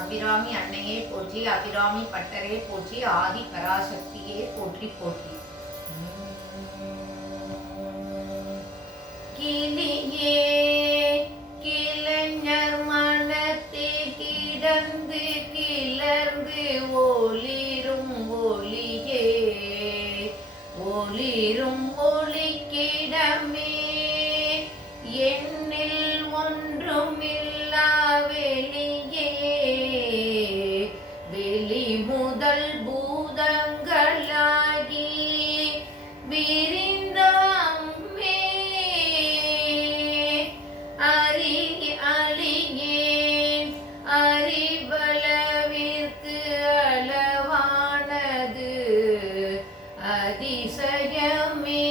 அபிராமி அன்னையே போற்றி அபிராமி பட்டரே போற்றி ஆதி பராசக்தியே போற்றி போற்றி. கிளியே கிளைஞர் மனத்தே கிடந்து கிளர்ந்து ஒளிரும் ஒளியே. ஒளிரும் ஒளிக்கிடமே என்னில் ஒன்றுமில்லா. அதிசயமே.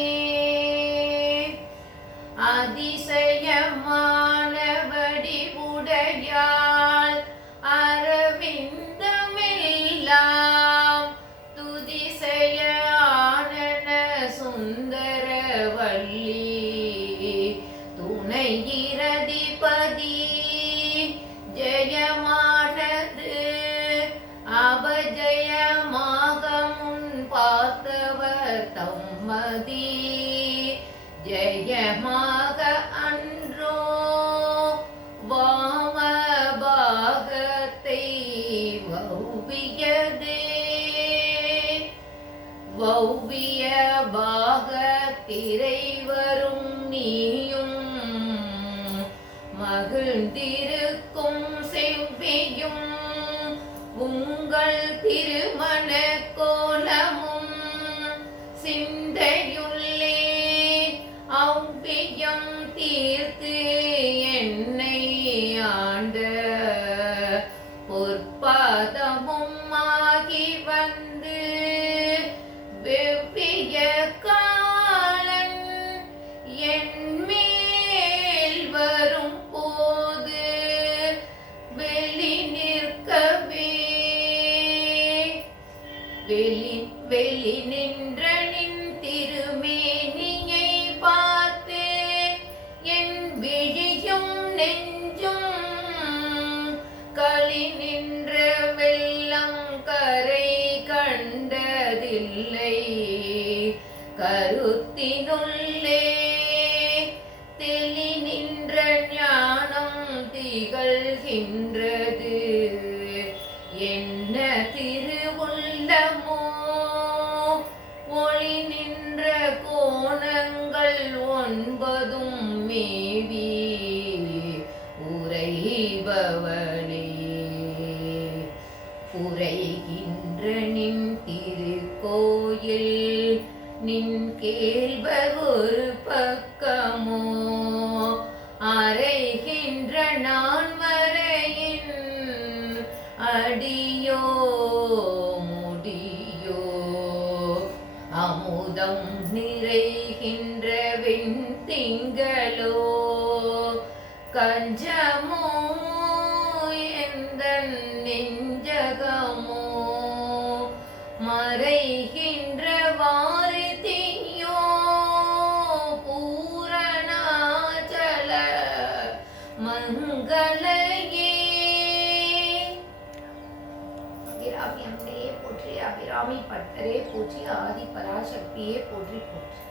அதிசயமான வடிவுடையாள் அரவிந்தமெல்லாம். துதிசையான சுந்தரவல்லி. துணை இரதிபதி ஜெயமானது அபஜயமாக பார்த்தவர் தம்மதி ஜெயமாக அன்றோ வாம பாகத்தை வௌவியதே வௌவிய பாகத்திரை வரும் நீயும் மகிழ்ந்திருக்கும் செவ்வியும் உங்கள் திருமணக்கும் வெளி வெளி நின்ற நின் திருமேனியை பார்த்து என் விழியும் நெஞ்சும் களி நின்ற வெள்ளம் கரை கண்டதில்லை. கருத்தினுள்ளே தெளி நின்ற ஞானம் திகழ்கின்றது. திருவுள்ளமோ ஒளி நின்ற கோணங்கள் ஒன்பதும் மேவி உரைபவளே உரைகின்ற நின் திருக்கோயில் நின் கேள்வர் ஒரு பக்கமோ அங்கம் நிறைகின்ற வெண்திங்களோ? கஞ்சமோ எந்த நெஞ்சகமோ? மறைகின்ற வாரிதியோ? பூரணாச்சல மங்களையே. அபிராமி அம்மையே போற்றி அபிராமி பட்டரே போற்றி ஆதி பராசக்தியே போற்றி போற்றி